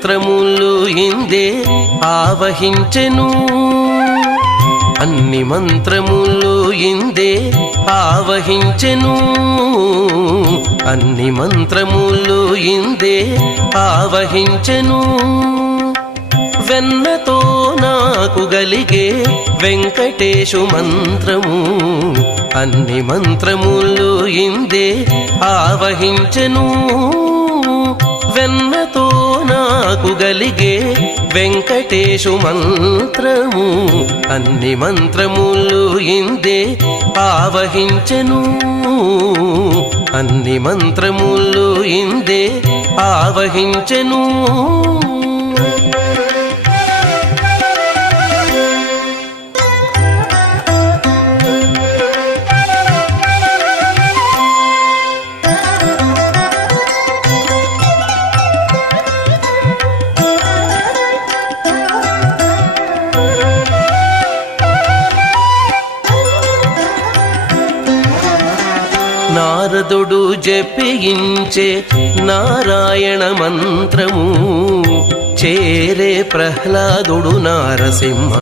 మంత్రములు ఇందే ఆవహించెను అన్ని మంత్రములు ఇందే ఆవహించెను అన్ని మంత్రములు ఇందే ఆవహించెను వెన్నతో నాకు గలిగే వెంకటేశు మంత్రము అన్ని మంత్రములు ఇందే ఆవహించెను వెన్నతో నాకు గలిగే వెంకటేశు మంత్రము అన్ని మంత్రములు ఇందే ఆవహించెను అన్ని మంత్రములు ఇందే ఆవహించెను నారదుడు జపించే నారాయణ మంత్రము చేరే ప్రహ్లాదుడు నారసింహ